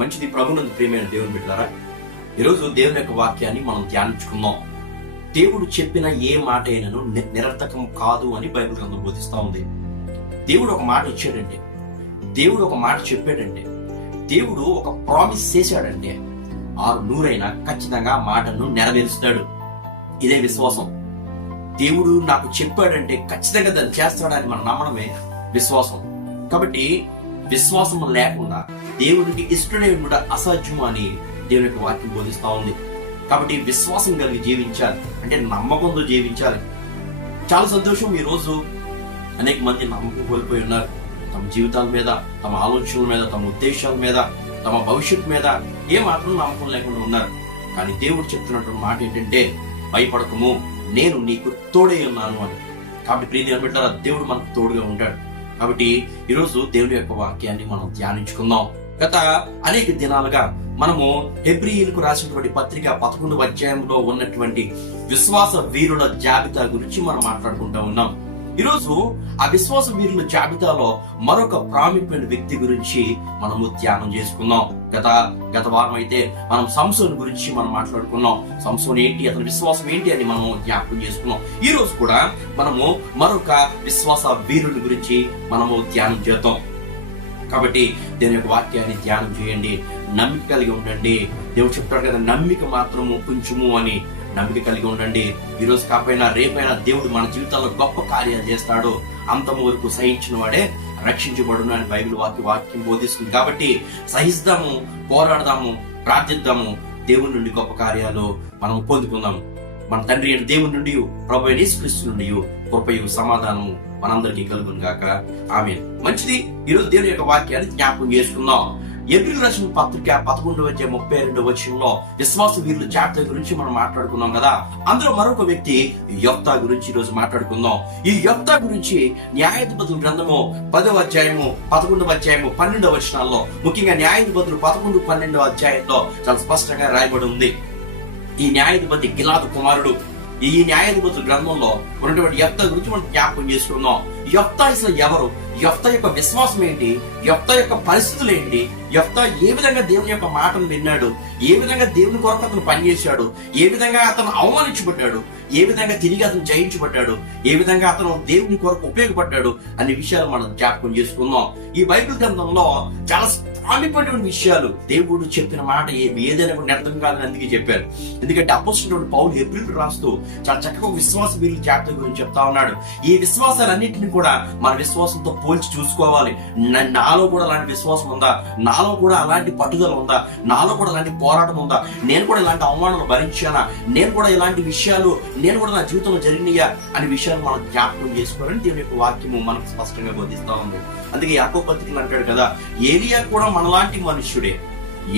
మంచిది. ప్రభునందు ప్రియమైన దేవుని బిడ్డలారా, ఈరోజు దేవుని యొక్క వాక్యాన్ని మనం ధ్యానించుకుందాం. దేవుడు చెప్పిన ఏ మాట అయినను నిరర్థకం కాదు అని బైబిల్ గ్రంథం బోధిస్తా ఉంది. దేవుడు ఒక మాట ఇచ్చాడంటే, దేవుడు ఒక మాట చెప్పాడంటే, దేవుడు ఒక ప్రామిస్ చేశాడంటే 600 ఖచ్చితంగా ఆ మాటను నెరవేరుస్తాడు. ఇదే విశ్వాసం. దేవుడు నాకు చెప్పాడంటే ఖచ్చితంగా దాన్ని చేస్తాడని మనం నమ్మడమే విశ్వాసం. కాబట్టి విశ్వాసం లేకుండా దేవుడికి ఇష్టడే కూడా అసాధ్యం అని దేవుని యొక్క వాక్యం బోధిస్తా ఉంది. కాబట్టి విశ్వాసం కలిగి జీవించాలి, అంటే నమ్మకంతో జీవించాలి. చాలా సంతోషం, ఈ రోజు అనేక మంది నమ్మకం కోల్పోయి ఉన్నారు. తమ జీవితాల మీద, తమ ఆలోచనల మీద, తమ ఉద్దేశాల మీద, తమ భవిష్యత్తు మీద ఏమాత్రం నమ్మకం లేకుండా ఉన్నారు. కానీ దేవుడు చెప్తున్నటువంటి మాట ఏంటంటే, భయపడకము, నేను నీకు తోడే ఉన్నాను అని. కాబట్టి ప్రీతి బిడ్డలారా, దేవుడు మనకు తోడుగా ఉంటాడు. కాబట్టి ఈరోజు దేవుని యొక్క వాక్యాన్ని మనం ధ్యానించుకుందాం. గత అనేక దినాలుగా మనము హెబ్రీయులకు రాసినటువంటి పత్రిక 11వ అధ్యాయంలో ఉన్నటువంటి విశ్వాస వీరుల జాబితా గురించి మనం మాట్లాడుకుంటూ ఉన్నాం. ఈరోజు ఆ విశ్వాస వీరుల జాబితాలో మరొక ప్రాముఖ్యమైన వ్యక్తి గురించి మనము ధ్యానం చేసుకుందాం. గత వారం అయితే మనం సంసోను గురించి మనం మాట్లాడుకున్నాం. సంసోను ఏంటి, అతని విశ్వాసం ఏంటి అని మనం జ్ఞాపకం చేసుకున్నాం. ఈ రోజు కూడా మనము మరొక విశ్వాస వీరుల గురించి మనము ధ్యానం చేద్దాం. కాబట్టి దేవుని యొక్క వాక్యాన్ని ధ్యానం చేయండి, నమ్మిక కలిగి ఉండండి. దేవుడు చెప్తాడు కదా, నమ్మిక మాత్రము కొంచెము అని. నమ్మిక కలిగి ఉండండి. ఈ రోజు కాకపోయినా రేపైనా దేవుడు మన జీవితాల్లో గొప్ప కార్యాలు చేస్తాడు. అంతము వరకు సహించిన వాడే రక్షించబడును అని బైబిల్ వాక్యం బోధిస్తుంది. కాబట్టి సహిస్తాము, పోరాడదాము, ప్రార్థిద్దాము. దేవుని నుండి గొప్ప కార్యాలు మనం పొందుకుందాము. మన తండ్రి అయిన దేవుని నుండి, ప్రభువైన యేసుక్రీస్తు నుండి కృపయు సమాధానము మనందరికీ కలుగును గాక. ఆమేన్. మంచిది. ఈరోజు దేవుని యొక్క వాక్యాన్ని జ్ఞాపకం చేసుకుందాం. హెబ్రీయులకు రాసిన పత్రిక 11వ అధ్యాయం 32వ వచనంలో విశ్వాస వీరుల జాబితా గురించి మనం మాట్లాడుకున్నాం కదా. అందులో మరొక వ్యక్తి యొఫ్తా గురించి ఈరోజు మాట్లాడుకుందాం. ఈ యొఫ్తా గురించి న్యాయాధిపతుల గ్రంథము 10వ అధ్యాయము 11వ అధ్యాయము 12వ వచనాల్లో, ముఖ్యంగా న్యాయాధిపతులు 11, 12వ అధ్యాయంలో చాలా స్పష్టంగా రాయబడి ఉంది. ఈ న్యాయాధిపతి గిలాదు కుమారుడు. ఈ న్యాయాధిపతుల గ్రంథంలో ఉన్నటువంటి యొఫ్తా గురించి మనం జ్ఞాపకం చేసుకుందాం. యొఫ్తా అసలు ఎవరు, యొఫ్తా యొక్క విశ్వాసం ఏంటి, యొఫ్తా యొక్క పరిస్థితులు ఏంటి, యొఫ్తా ఏ విధంగా దేవుని యొక్క మాటను విన్నాడు, ఏ విధంగా దేవుని కొరకు అతను పనిచేశాడు, ఏ విధంగా అతను అవమానించబడ్డాడు, ఏ విధంగా తిరిగి అతను జయించబడ్డాడు, ఏ విధంగా అతను దేవుని కొరకు ఉపయోగపడ్డాడు అనే విషయాలు మనం జ్ఞాపకం చేసుకుందాం. ఈ బైబిల్ గ్రంథంలో చాలా ప్రాముఖ్యమైన విషయాలు, దేవుడు చెప్పిన మాట ఏదైనా కూడా అర్థం కాదని అందుకే చెప్పారు. ఎందుకంటే అపోస్తలుడు పౌలు హెబ్రీయులకు రాస్తూ చాలా చక్కగా విశ్వాస వీరుల జాబితా గురించి చెప్తా ఉన్నాడు. ఈ విశ్వాసాలన్నింటినీ కూడా మన విశ్వాసంతో పోల్చి చూసుకోవాలి. నాలో కూడా అలాంటి విశ్వాసం ఉందా, నాలో కూడా అలాంటి పట్టుదల ఉందా, నాలో కూడా అలాంటి పోరాటం ఉందా, నేను కూడా ఇలాంటి అవమానాలు భరించానా, నేను కూడా ఇలాంటి విషయాలు నేను కూడా నా జీవితంలో జరిగినాయా అనే విషయాలు మనం జ్ఞాపకం చేసుకోవాలని దేవుని యొక్క వాక్యము మనకు స్పష్టంగా బోధిస్తా ఉంది. అందుకే యాకోబు పత్రికలో అంటాడు కదా, ఏలియా కూడా మనలాంటి మనుష్యుడే.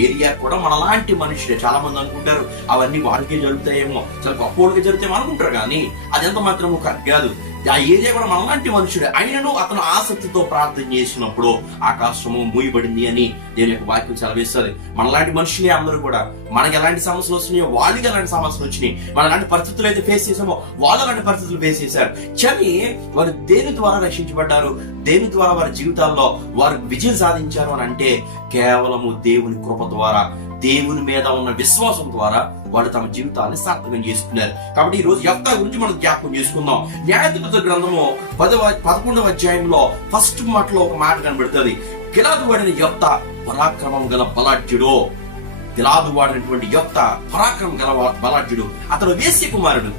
ఏలియా కూడా మనలాంటి మనుషుడే. చాలా మంది అనుకుంటారు అవన్నీ వాడికే జరుగుతాయేమో, చాలా గొప్పవాడికి జరుగుతాయేమో అనుకుంటారు, కానీ అదెంత మాత్రం కరెక్ట్ కాదు. ఆ ఏలియా కూడా మనలాంటి మనుషుడే. అయినను అతను ఆసక్తితో ప్రార్థన చేసినప్పుడు ఆకాశము మూయబడింది అని దేవుని యొక్క వాక్యం సెలవిస్తుంది. మనలాంటి మనుషులే అందరూ కూడా. మనకి ఎలాంటి సమస్యలు వచ్చినాయో వాళ్ళకి ఎలాంటి సమస్యలు వచ్చినాయి, మన ఎలాంటి పరిస్థితులు అయితే ఫేస్ చేసామో వాళ్ళు అలాంటి పరిస్థితులు ఫేస్ చేశారు. కానీ వారు దేని ద్వారా రక్షించబడ్డారు, దేని ద్వారా వారి జీవితాల్లో వారు విజయం సాధించారు అని అంటే కేవలము దేవుని కృప ద్వారా, దేవుని మీద ఉన్న విశ్వాసం ద్వారా వాళ్ళు తమ జీవితాన్ని సార్థకం చేసుకున్నారు. కాబట్టి ఈ రోజు యొఫ్తా గురించి మనం జ్ఞాపకం చేసుకుందాం. న్యాయాధిపతుల గ్రంథము 11వ అధ్యాయంలో ఫస్ట్ మాటలో ఒక మాట కనబడుతుంది. గిలాదు వాడిన యొఫ్తా పరాక్రమం గల బలాఢ్యుడు. గిలాదు వాడినటువంటి యొఫ్తా పరాక్రమం గల బలాఢ్యుడు. అతను వేశ్య కుమారుడు.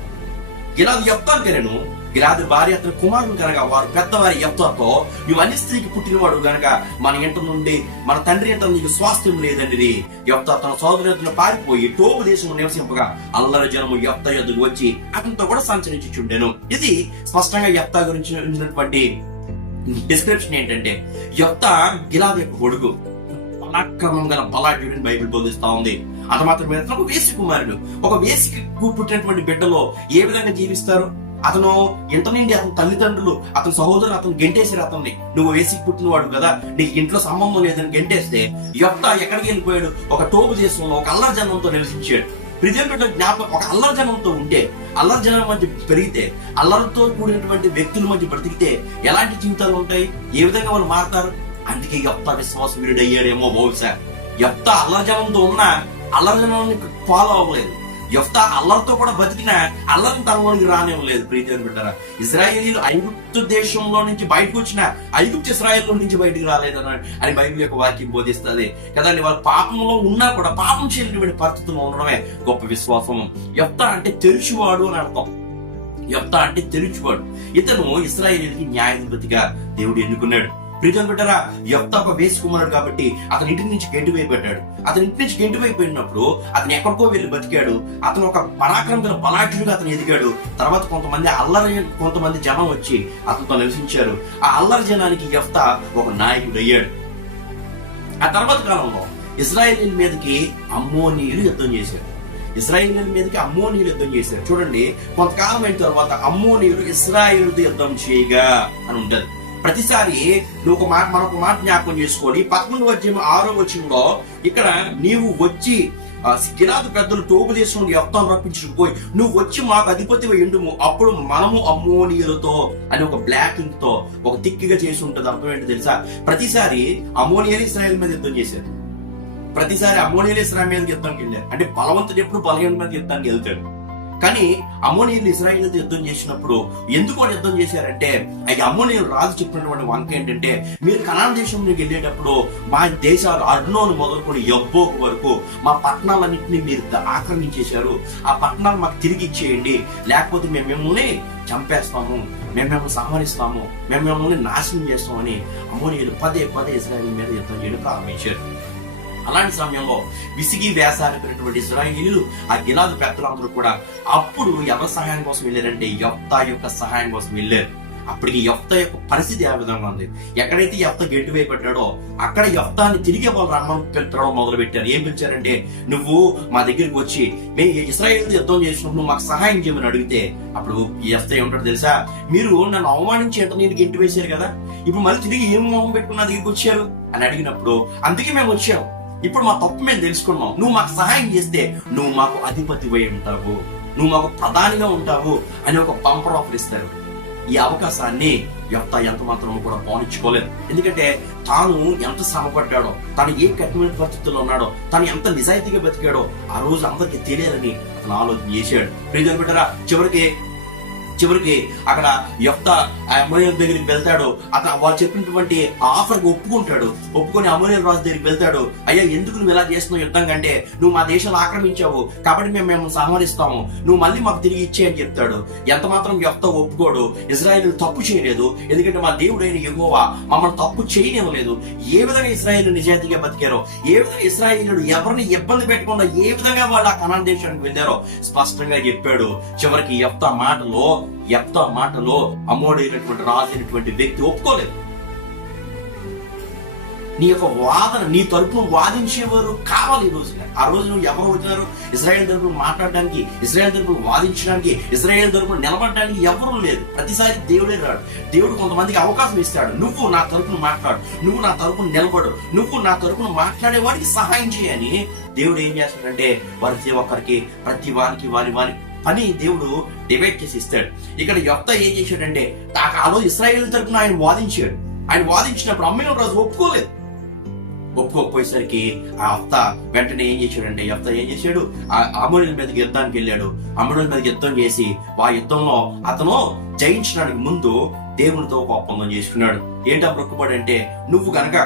గిలాదు యొఫ్తా అంటేనేను గిలాదు భార్య అతని కుమారుడు కనుక వారు పెద్దవారి యొఫ్తాతో, నువ్వు అన్ని స్త్రీకి పుట్టినవాడు గనక మన ఇంట నుండి, మన తండ్రి ఇంట నీకు స్వాస్థ్యం లేదండి. యొఫ్తా తన సోదరులను పారిపోయి టోబు దేశంలో నివసింపగా అల్లరి జనము యొఫ్తా యొద్దకు వచ్చి అతనితో కూడా సంచరించుచుండెను. ఇది స్పష్టంగా యొఫ్తా గురించి ఉన్నటువంటి డిస్క్రిప్షన్ ఏంటంటే, యొఫ్తా గిలాదు యొక్క కొడుకు, పరాక్రమం గల బలాఢ్యుడిని బైబిల్ బోధిస్తా ఉంది. అంత మాత్రమే ఒక వేసి కుమారుడు. ఒక వేసికి పుట్టినటువంటి బిడ్డలో ఏ విధంగా జీవిస్తారు? అతను ఇంత నుండి అతని తల్లిదండ్రులు, అతని సహోదరులు అతను గెంటేశారు. అతన్ని నువ్వు వేసికి పుట్టినవాడు కదా, నీకు ఇంట్లో సంబంధం లేదని గెంటేస్తే యొఫ్తా ఎక్కడికి వెళ్ళిపోయాడు? ఒక టోబు దేశంలో ఒక అల్లరి జనంతో నివసించాడు. ప్రజెంట్ జ్ఞాపకం, ఒక అల్లరి జనంతో ఉంటే, అల్లరి జనం మధ్య పెరిగితే, అల్లరితో కూడినటువంటి వ్యక్తుల మధ్య బ్రతికితే ఎలాంటి జీవితాలు ఉంటాయి, ఏ విధంగా వాళ్ళు మారుతారు? అందుకే యొఫ్తా విశ్వాస వీరుడు అయ్యాడేమో బహుశా. యెఫ్తా అల్లర్జనంతో ఉన్న అల్లర్జనాన్ని ఫాలో అవ్వలేదు. యెఫ్తా అల్లరితో కూడా బతికిన అల్లరిని తనలోనికి రానివ్వలేదు. ప్రీతిని బిడ్డరా, ఇశ్రాయేలీయులు ఐగుప్తు దేశంలో నుంచి బయటకు వచ్చిన ఐగుప్తు ఇశ్రాయేల్లో నుంచి బయటకు రాలేదని బైబిల్ యొక్క వాక్యం బోధిస్తుంది కదండి. వాళ్ళ పాపంలో ఉన్నా కూడా పాపం చేయలేని పరిస్థితుల్లో ఉండడమే గొప్ప విశ్వాసం. యెఫ్తా అంటే తెరుచువాడు అని అర్థం. యెఫ్తా అంటే తెరుచువాడు. ఇతను ఇశ్రాయేలీయులకి న్యాయాధిపతిగా దేవుడు ఎన్నుకున్నాడు. ప్రియమైన బిడ్డరా, యెఫ్తా ఒక వేసి కుమారుడు కాబట్టి అతని ఇంటి నుంచి గెంటు వేయబడ్డాడు. అతని ఇంటి నుంచి గెంటు వేయబడినప్పుడు అతను ఎక్కడికో వెళ్ళి బతికాడు. అతను ఒక పరాక్రమ బలాఢ్యుడిగా అతను ఎదిగాడు. తర్వాత కొంతమంది జనం వచ్చి అతనితో నివసించారు. ఆ అల్లరి జనానికి యెఫ్తా ఒక నాయకుడు అయ్యాడు. ఆ తర్వాత కాలంలో ఇశ్రాయేలీయుల మీదకి అమ్మోనీయులు యుద్ధం చేశారు. ఇశ్రాయేలీయుల మీదకి అమ్మోనీయులు యుద్ధం చేశారు. చూడండి, కొంతకాలం అయిన తర్వాత అమ్మోనీయులు ఇశ్రాయేలుతో యుద్ధం చేయగా అని ఉంటది. ప్రతిసారి నువ్వు మనొక మాట జ్ఞాపకం చేసుకోవాలి. 11వ ఇక్కడ నీవు వచ్చి గిలాదు పెద్దలు తోపు దేశం యెఫ్తాను రప్పించుకుపోయి నువ్వు వచ్చి మాకు అధిపతి ఎండుము, అప్పుడు మనము అమ్మోనీయులతో అని ఒక బ్లాకింగ్ తో ఒక తిక్కిగా చేసి ఉంటుంది. అర్థం ఏంటో తెలుసా? ప్రతిసారి అమ్మోనీయులు ఇశ్రాయేల్ మీద యుద్ధం చేశారు. ప్రతిసారి అమ్మోనీయులు ఇశ్రాయేల్ మీద యుద్ధానికి వెళ్ళారు. అంటే బలవంతుడు ఎప్పుడు బలహీన మీద యుద్ధానికి వెళ్తాడు. కానీ అమ్మోనీయులు ఇశ్రాయేలుతో యుద్ధం చేసినప్పుడు ఎందుకు వాళ్ళు యుద్ధం చేశారంటే, ఆ అమ్మోనీయులు రాజు చెప్పినటువంటి వంక ఏంటంటే, మీరు కనాన్ దేశంలోకి వెళ్ళేటప్పుడు మా దేశాలు అర్నోను మొదలుకొని యబ్బోకు వరకు మా పట్టణాలన్నింటినీ మీరు ఆక్రమించేశారు. ఆ పట్టణాలు మాకు తిరిగి ఇచ్చేయండి, లేకపోతే మేము మిమ్మల్ని చంపేస్తాము, మేము మిమ్మల్ని సంహరిస్తాము, మేము మిమ్మల్ని నాశనం చేస్తామని అమ్మోనీయులు పదే ఇశ్రాయేలు మీద యుద్ధం చేయడం ప్రారంభించారు. అలాంటి సమయంలో విసిగి వేసారిపోయినటువంటి ఇశ్రాయేలీయులు ఆ గిలాదు పెద్దలందరూ కూడా అప్పుడు ఎవరి సహాయం కోసం వెళ్ళారంటే యెఫ్తా యొక్క సహాయం కోసం వెళ్ళారు. అప్పటికి యెఫ్తా యొక్క పరిస్థితి ఆ విధంగా ఉంది. ఎక్కడైతే యెఫ్తా గెంటు వేయబడ్డాడో అక్కడ యెఫ్తాని తిరిగి వాళ్ళు రమ్మని పిలవడం మొదలు పెట్టారు. ఏం పిలిచారంటే, నువ్వు మా దగ్గరికి వచ్చి మేము ఇశ్రాయేలుతో యుద్ధం చేసినప్పుడు నువ్వు మాకు సహాయం చేయమని అడిగితే, అప్పుడు యెఫ్తా ఏమంటాడు తెలుసా? మీరు నన్ను అవమానించి ఎంత నేను గెంటు వేశారు కదా, ఇప్పుడు మళ్ళీ తిరిగి ఏం మొహం పెట్టుకుని నా దగ్గరికి వచ్చారు అని అడిగినప్పుడు, అందుకే మేము వచ్చాము, ఇప్పుడు మా తప్పు మేము తెలుసుకున్నాం, నువ్వు మాకు సహాయం చేస్తే నువ్వు మాకు అధిపతివై ఉంటావు, నువ్వు మాకు ప్రధానిగా ఉంటావు అని ఒక బంపర్ ఆఫర్ ఇస్తారు. ఈ అవకాశాన్ని యెఫ్తా ఎంత మాత్రం కూడా పోనిచ్చుకోలేదు. ఎందుకంటే తాను ఎంత శ్రమపడ్డాడో, తాను ఏ కఠినమైన పరిస్థితుల్లో ఉన్నాడో, తాను ఎంత నిజాయితీగా బతికాడో ఆ రోజు అందరికి తెలియాలని అతను ఆలోచన చేశాడు. ప్రియమైన బిడ్డరా, చివరికి అక్కడ యెఫ్తా అమ్మోనీయుల దగ్గరికి వెళ్తాడు. అతను వాళ్ళు చెప్పినటువంటి ఆఫర్కి ఒప్పుకొని అమ్మోనీయుల రాజు దగ్గరికి వెళ్తాడు. అయ్యా, ఎందుకు నువ్వు ఇలా చేస్తున్నావు యుద్ధం కంటే, నువ్వు మా దేశాన్ని ఆక్రమించావు కాబట్టి మేము సంహరిస్తాము, నువ్వు మళ్ళీ మాకు తిరిగి ఇచ్చే అని చెప్తాడు. ఎంత మాత్రం యెఫ్తా ఒప్పుకోడు. ఇశ్రాయేలు తప్పు చేయలేదు, ఎందుకంటే మా దేవుడైన యెహోవా మమ్మల్ని తప్పు చేయనివ్వలేదు. ఏ విధంగా ఇశ్రాయేలు నిజాయితీగా బతికారో, ఏ విధంగా ఇశ్రాయేలీయులు ఎవరిని ఇబ్బంది పెట్టకుండా ఏ విధంగా వాళ్ళు ఆ కనాన్ దేశానికి వెళ్ళారో స్పష్టంగా చెప్పాడు. చివరికి యెఫ్తా మాటలో అమ్మోడైనటువంటి రాజు అయినటువంటి వ్యక్తి ఒప్పుకోలేదు. నీ యొక్క వాదన, నీ తరపున వాదించేవారు కావాలి. ఆ రోజు నువ్వు ఎవరు వచ్చినారు ఇశ్రాయేల్ తరపున మాట్లాడడానికి, ఇశ్రాయేల్ తరపున వాదించడానికి, ఇశ్రాయేల్ తరపున నిలబడడానికి ఎవరూ లేదు. ప్రతిసారి దేవుడే రాడు. దేవుడు కొంతమందికి అవకాశం ఇస్తాడు. నువ్వు నా తరపున మాట్లాడు, నువ్వు నా తరపున నిలబడు, నువ్వు నా తరపున మాట్లాడే వారికి సహాయం చేయని దేవుడు ఏం చేస్తాడంటే, ప్రతి ఒక్కరికి ప్రతి వారికి వారి పని దేవుడు డివైడ్ చేసి ఇస్తాడు. ఇక్కడ యెఫ్తా ఏం చేశాడంటే, ఆ రోజు ఇశ్రాయేల్ తరపున ఆయన వాదించాడు. ఆయన వాదించినప్పుడు అమ్మోనీయుల రాజు ఒప్పుకోకపోయేసరికి ఆ యెఫ్తా వెంటనే ఏం చేశాడు, ఆ అమ్మోనీయుల మీదకి యుద్ధానికి వెళ్ళాడు. అమ్మోనీయుల మీదకి యుద్ధం చేసి ఆ యుద్ధంలో అతను జయించడానికి ముందు దేవునితో ఒక ఒప్పందం చేసుకున్నాడు. ఏంటా మొక్కుబడి అంటే, నువ్వు గనక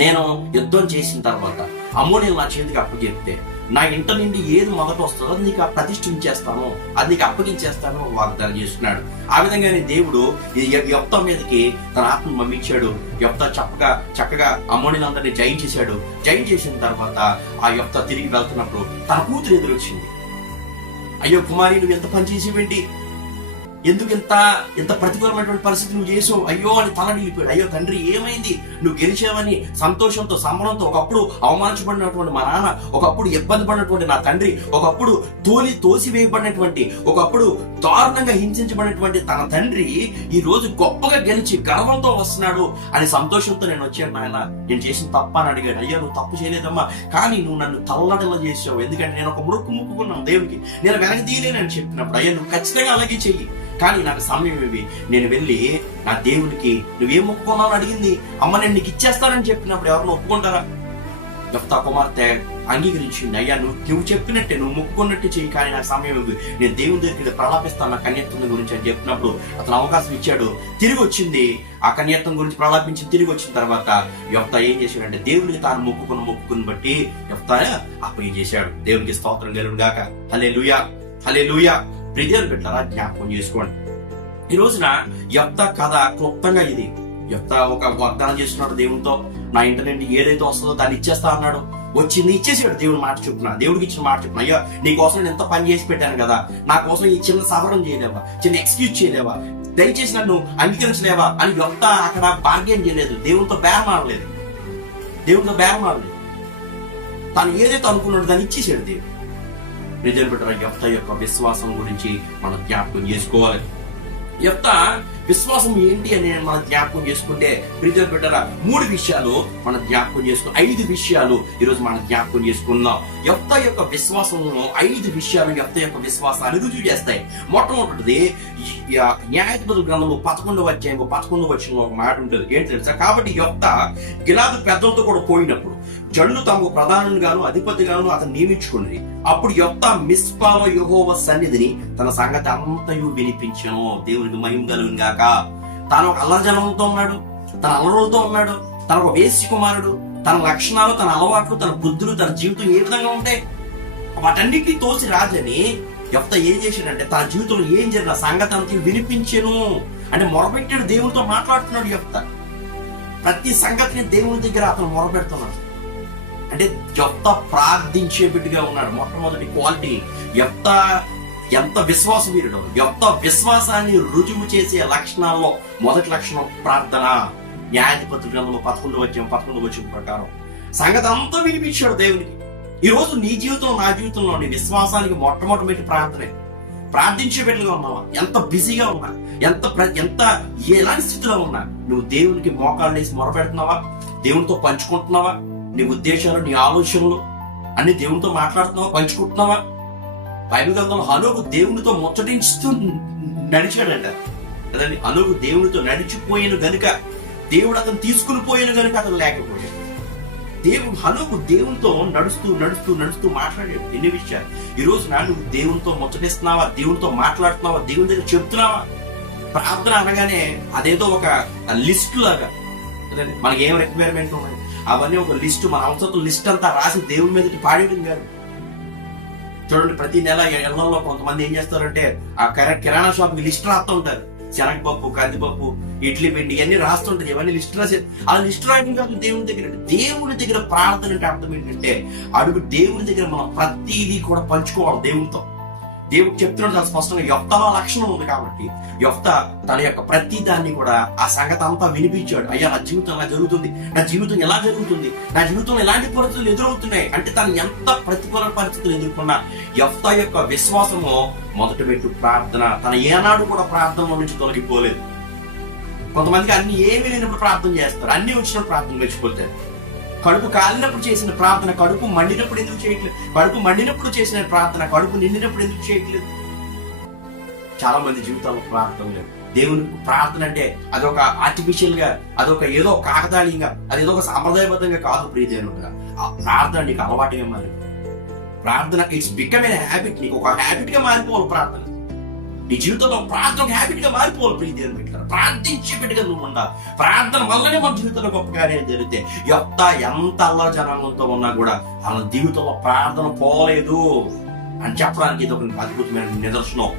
నేను యుద్ధం చేసిన తర్వాత అమ్మోనీయులు నా చేతికి అప్పచెప్తే, నా ఇంట నుండి ఏది మొదట వస్తుందో అది నీకు ప్రతిష్ఠించేస్తాను, అది నీకు అప్పగించేస్తాను వాగ్దానం చేస్తున్నాడు. ఆ విధంగానే దేవుడు యెఫ్తా మీదకి తన ఆత్మను పంపించాడు. యెఫ్తా చక్కగా అమ్మోనీయులందరినీ జయించేశాడు. జయించేసిన తర్వాత ఆ యెఫ్తా తిరిగి వెళ్తున్నప్పుడు తన కూతురు ఎదురొచ్చింది. అయ్యో కుమారి, నువ్వు ఎంత పని చేసేవేంటి, ఎందుకు ఇంత ప్రతికూలమైనటువంటి పరిస్థితి నువ్వు చేసావు, అయ్యో అని తల నిలిపాడు. అయ్యో తండ్రి, ఏమైంది, నువ్వు గెలిచావని సంతోషంతో సంబరంతో, ఒకప్పుడు అవమానించబడినటువంటి మా నాన్న, ఒకప్పుడు ఇబ్బంది పడినటువంటి నా తండ్రి, ఒకప్పుడు తోసివేయబడినటువంటి, ఒకప్పుడు దారుణంగా హింసించబడినటువంటి తన తండ్రి ఈ రోజు గొప్పగా గెలిచి గర్వంతో వస్తున్నాడు అని సంతోషంతో నేను వచ్చాను. నాయన, నేను చేసిన తప్ప అని అడిగాడు. అయ్యా, నువ్వు తప్పు చేయలేదమ్మా, కానీ నువ్వు నన్ను తల్లడలా చేసావు. ఎందుకంటే నేను ఒక మొక్కుకున్నాను దేవుడికి, నేను వెనక తీయలేనని చెప్పినప్పుడు, అయ్యా నువ్వు ఖచ్చితంగా అలాగే చెయ్యి, కానీ నాకు సమయం ఇవి, నేను వెళ్ళి నా దేవునికి నువ్వేం ఒప్పుకున్నావు అడిగింది, అమ్మ నేను నీకు ఇచ్చేస్తానని చెప్పినప్పుడు ఎవరిని ఒప్పుకుంటారా? యెఫ్తా కుమార్తె అంగీకరించింది, అయ్యా నువ్వు చెప్పినట్టే, నువ్వు మొక్కుకున్నట్టు చెయ్యి, కానీ నాకు సమయం ఇవ్వు, నేను దేవుని దగ్గర ప్రలాపిస్తాను నా కన్యత్వం గురించి అని చెప్పినప్పుడు అతను అవకాశం ఇచ్చాడు. తిరిగి వచ్చింది, ఆ కన్యత్వం గురించి ప్రలాపించి తిరిగి వచ్చిన తర్వాత యెఫ్తా ఏం చేశాడంటే దేవునికి తాను మొక్కుకుని బట్టి యెఫ్తా అప్పగి చేశాడు. దేవునికి స్తోత్రం కలుగును గాక. హల్లెలూయా, హల్లెలూయా. ప్రియమైన బిడ్డలారా, జ్ఞాపకం చేసుకోండి, ఈ రోజున యెఫ్తా కథ క్లుప్తంగా ఇది. యెఫ్తా ఒక వాగ్దానం చేస్తున్నాడు దేవునితో, నా ఇంటి నుండి ఏదైతే వస్తుందో దాన్ని ఇచ్చేస్తా అన్నాడు. వచ్చింది, ఇచ్చేసాడు. దేవుని మాట చొప్పున, దేవుడికి ఇచ్చిన మాట చొప్పున, అయ్యో నీ కోసం నేను ఎంత పని చేసి పెట్టాను కదా, నా కోసం ఈ చిన్న సవరణ చేయలేవా, చిన్న ఎక్స్క్యూజ్ చేయలేవా, దయచేసి నన్ను అంగీకరించలేవా అని యెఫ్తా అక్కడ బార్గెన్ చేయలేదు, దేవునితో బేరం ఆడలేదు, తాను ఏదైతే అనుకున్నాడో దాన్ని ఇచ్చేసాడు దేవుడు. ప్రియమైన బిడ్డలారా, యెఫ్తా యొక్క విశ్వాసం గురించి మనం జ్ఞాపకం చేసుకోవాలి. యెఫ్తా విశ్వాసం ఏంటి అని మనం జ్ఞాపకం చేసుకుంటే, ప్రియమైన బిడ్డలారా, 3 విషయాలు మనం జ్ఞాపకం చేసుకుని 5 విషయాలు ఈరోజు మనం జ్ఞాపకం చేసుకుందాం. యెఫ్తా యొక్క విశ్వాసంలో 5 విషయాలు యెఫ్తా యొక్క విశ్వాసాన్ని రుజువు చేస్తాయి. మొట్టమొదటిది న్యాయాధిపతుల గ్రంథంలో 11వ అధ్యాయం 11వ వచనంలో ఒక మాట ఉంటుంది, ఏంటి తెలుసా? కాబట్టి యెఫ్తా గిలాదు పెద్దలతో కూడా పోయినప్పుడు జనులు తమకు ప్రధానుగాను అధిపతిగాను అతను నియమించుకున్నది. అప్పుడు యెఫ్తా మిస్పాలో యెహోవా సన్నిధిని తన సంగతి అంతయు వినిపించెను. దేవునికి మహిమ కలుగును గాక. తాను ఒక అల్లజనంతో ఉన్నాడు, తన అల్లరులతో ఉన్నాడు, తన ఒక వేశ్య కుమారుడు, తన లక్షణాలు, తన అలవాట్లు, తన బుద్ధులు, తన జీవితం ఏ విధంగా ఉంటాయి, వాటన్నిటిని తోసి రాజని యెఫ్తా ఏం చేశాడంటే తన జీవితంలో ఏం జరిగిన సంగతి అంతా వినిపించెను. అంటే మొరపెట్టాడు, దేవునితో మాట్లాడుతున్నాడు యెఫ్తా. ప్రతి సంగతిని దేవుని దగ్గర అతను మొరపెడుతున్నాడు. అంటే యెఫ్తా ప్రార్థించే బిడ్డగా ఉన్నాడు. మొట్టమొదటి క్వాలిటీ, యెఫ్తా ఎంత విశ్వాసవీరుడు. యెఫ్తా విశ్వాసాన్ని రుజువు చేసే లక్షణాల్లో మొదటి లక్షణం ప్రార్థన. న్యాయాధిపతుల గ్రంథంలో 11వ వచనం ప్రకారం సంగతి అంతా వినిపించాడు దేవునికి. ఈ రోజు నీ జీవితంలో, నా జీవితంలో నీ విశ్వాసానికి మొట్టమొదటి ప్రార్థనే. ప్రార్థించే బిడ్డగా ఉన్నావా? ఎంత బిజీగా ఉన్నా, ఎంత ఎలాంటి స్థితిలో ఉన్నా, నువ్వు దేవునికి మోకాళ్ళు వేసి మొరపెడుతున్నావా? దేవునితో పంచుకుంటున్నావా? నీ ఉద్దేశాలు, నీ ఆలోచనలు అన్ని దేవునితో మాట్లాడుతున్నావా, పంచుకుంటున్నావా? బైబిల్ గ్రంథంలో హనోకు దేవునితో ముచ్చటించుతూ నడిచాడంట కదండి. హనోకు దేవునితో నడిచిపోయాను గనుక, దేవుడు అతను తీసుకుని పోయాను గనుక అతను లేకపోయాడు. హనోకు దేవునితో నడుస్తూ మాట్లాడాడు ఎన్ని విషయాలు. ఈ రోజు నువ్వు దేవునితో ముచ్చటిస్తున్నావా? దేవునితో మాట్లాడుతున్నావా? దేవుని దగ్గర చెప్తున్నావా? ప్రార్థన అనగానే అదేదో ఒక లిస్ట్ లాగా కదండి. మనకి ఏం రిక్వైర్మెంట్ ఉన్నాయి అవన్నీ ఒక లిస్ట్, మన అవసరం లిస్ట్ అంతా రాసి దేవుని మీదకి పాడేయడం కాదు. చూడండి, ప్రతి నెల ఇళ్లలో కొంతమంది ఏం చేస్తారంటే ఆ కిరాణా షాప్ కి లిస్ట్ రాస్తూ ఉంటారు. శనగపప్పు, కందిపప్పు, ఇడ్లీ పిండి ఇవన్నీ రాస్తుంటారు. ఇవన్నీ లిస్ట్ రాసే, ఆ లిస్ట్ రాయడం కాదు దేవుని దగ్గర ప్రార్థన అంటే అర్థం ఏంటంటే అడుగు దేవుని దగ్గర మనం ప్రతిదీ కూడా పంచుకోవాలి దేవునితో. దేవుడు చెప్తున్నాడు చాలా స్పష్టంగా. యెఫ్తాలో లక్షణం ఉంది కాబట్టి యెఫ్తా తన యొక్క ప్రతి దాన్ని కూడా ఆ సంగతి అంతా వినిపించాడు. అయ్యా నా జీవితం ఎలా జరుగుతుంది, నా జీవితం ఎలా జరుగుతుంది, నా జీవితంలో ఎలాంటి పరిస్థితులు ఎదురవుతున్నాయి అంటే తను ఎంత ప్రతికూల పరిస్థితులు ఎదుర్కొన్నా యెఫ్తా యొక్క విశ్వాసము మొదటి పెట్టు ప్రార్థన. తన ఏనాడు కూడా ప్రార్థనలో నుంచి తొలగిపోలేదు. కొంతమందికి అన్ని ఏమీ లేనప్పుడు ప్రార్థన చేస్తారు, అన్ని వచ్చినప్పుడు ప్రార్థన మర్చిపోతారు. కడుపు కాలినప్పుడు చేసిన ప్రార్థన కడుపు మండినప్పుడు ఎందుకు చేయట్లేదు? కడుపు మండినప్పుడు చేసిన ప్రార్థన కడుపు నిండినప్పుడు ఎందుకు చేయట్లేదు? చాలా మంది జీవితాల్లో ప్రార్థన లేదు. దేవుని ప్రార్థన అంటే అదొక ఆర్టిఫిషియల్ గా, అదొక ఏదో కాకతాళీయంగా, అది ఏదో ఒక సాంప్రదాయబద్ధంగా కాదు. ప్రియదేవుడుగా ఆ ప్రార్థన నీకు అలవాటుగా మారి, ప్రార్థన ఇట్స్ బికమ్ ఏ హ్యాబిట్. నీకు ఒక హ్యాబిట్ గా మారిపోవాలి ప్రార్థన. నీ జీవితంలో ప్రార్థన ఒక హ్యాబిట్ గా మారిపోవాలి. ప్రియదేవుని బిడ్డలారా, ప్రార్థించే బిడ్డగా నువ్వు ఉండాలి. ప్రార్థన వల్లనే మన జీవితంలో గొప్ప కార్యాలు జరిగితే. యెఫ్తా ఎంత అల్లరి జనాంగంతో ఉన్నా కూడా వాళ్ళ జీవితంలో ప్రార్థన పోలేదు అని చెప్పడానికి ఇది ఒక అద్భుతమైన నిదర్శనం.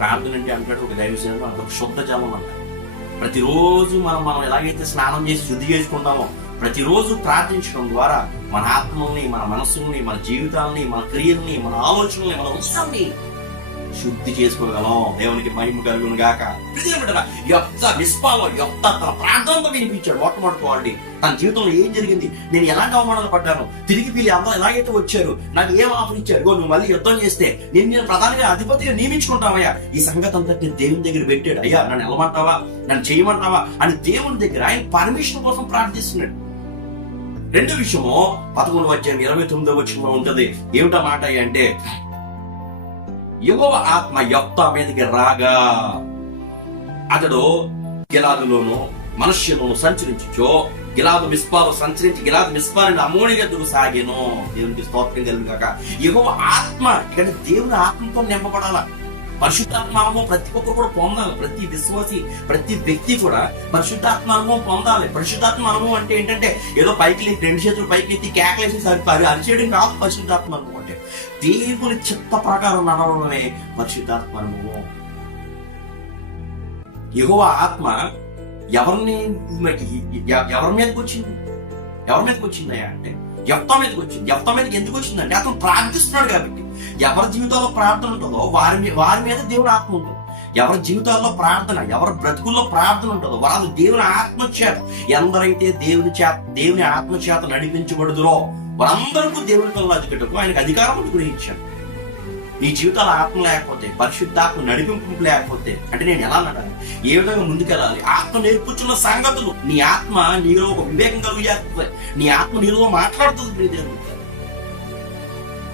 ప్రార్థన అంటే అంటాడు ఒక దైవసేనుడు, అదొక శుద్ధ జలం అంట. ప్రతిరోజు మనం ఎలాగైతే స్నానం చేసి శుద్ధి చేసుకుంటామో, ప్రతిరోజు ప్రార్థించడం ద్వారా మన ఆత్మల్ని, మన మనస్సుల్ని, మన జీవితాలని, మన క్రియల్ని, మన ఆలోచనల్ని, మన ఉత్సాహాన్ని శుద్ధి చేసుకోగలం. దేవునికి మహిమ కలుగును గాక. యెఫ్తా మిస్పాలో యెఫ్తా తన ప్రార్థనతో వినిపించాడు. మొట్టమొదటి క్వాలిటీ, తన జీవితంలో ఏం జరిగింది, నేను ఎలాంటి అవమానాలు పడ్డాను, తిరిగి వీళ్ళు అందరూ ఎలాగైతే వచ్చారు, నాకు ఏం ఆఫర్ ఇచ్చారు, నువ్వు మళ్ళీ యుద్ధం చేస్తే నేను ప్రధానిగా అధిపతిగా నియమించుకుంటావయ్యా. ఈ సంగతి అంతా దేవుని దగ్గర పెట్టాడు. అయ్యా నన్ను వెళ్ళమంటావా, నన్ను చేయమంటావా అని దేవుని దగ్గర ఆయన పర్మిషన్ కోసం ప్రార్థిస్తున్నాడు. రెండో విషయము 11వ అధ్యాయం 29వ వచనంలో ఉంటది. ఏమిటా మాట అంటే, యెహోవా ఆత్మ యెఫ్తా మీదకి రాగా అతడు గిలాదులోను మనష్యలోను సంచరించుచో గిలాదు మిస్పాలో సంచరించి గిలాదు మిస్పాలని అమ్మోని ఎదురు సాగేను. దేవునికి స్తోత్రం కలుగును గాక. యెహోవా ఆత్మ, ఇక్కడ దేవుని ఆత్మతో నింపబడాల. పరిశుద్ధాత్మ అనుభవం ప్రతి ఒక్కరు కూడా పొందాలి. ప్రతి విశ్వాసి, ప్రతి వ్యక్తి కూడా పరిశుద్ధాత్మ అనుభవం పొందాలి. పరిశుద్ధాత్మ అనుభవం అంటే ఏంటంటే ఏదో పైకి రెండు చేతులు పైకి ఎత్తి కేకలేసి అరిచేయడం కాదు. పరిశుద్ధాత్మ అనుభవం అంటే దేవుని చిత్త ప్రకారం నడవడమే పరిశుద్ధాత్మ అనుభవం. యెహోవా ఆత్మ ఎవరి మీదకి వచ్చింది? ఎవరి మీదకి వచ్చిందయ్యా అంటే యెఫ్తా మీదకి వచ్చింది. యెఫ్తా మీదకి ఎందుకు వచ్చిందంటే అతను ప్రార్థిస్తున్నాడు కాబట్టి. ఎవరి జీవితాల్లో ప్రార్థన ఉంటుందో వారి మీద దేవుని ఆత్మ ఉంటుంది. ఎవరి జీవితాల్లో ప్రార్థన, ఎవరి బ్రతుకుల్లో ప్రార్థన ఉంటుందో వాళ్ళు దేవుని ఆత్మ చేత, ఎందరైతే దేవుని ఆత్మ చేత నడిపించబడుదురో వారందరికీ దేవుని కల్లా అధికటకు ఆయనకు అధికారం గ్రహించాడు. నీ జీవితాల ఆత్మ లేకపోతే, పరిశుద్ధాత్మ నడిపింపు లేకపోతే అంటే నేను ఎలా నడాలి, ఏ విధంగా ముందుకెళ్ళాలి, ఆత్మ నేర్పుచున్న సంగతులు నీ ఆత్మ నీలో ఒక వివేకం కలుగు, నీ ఆత్మ నీలో మాట్లాడుతుంది.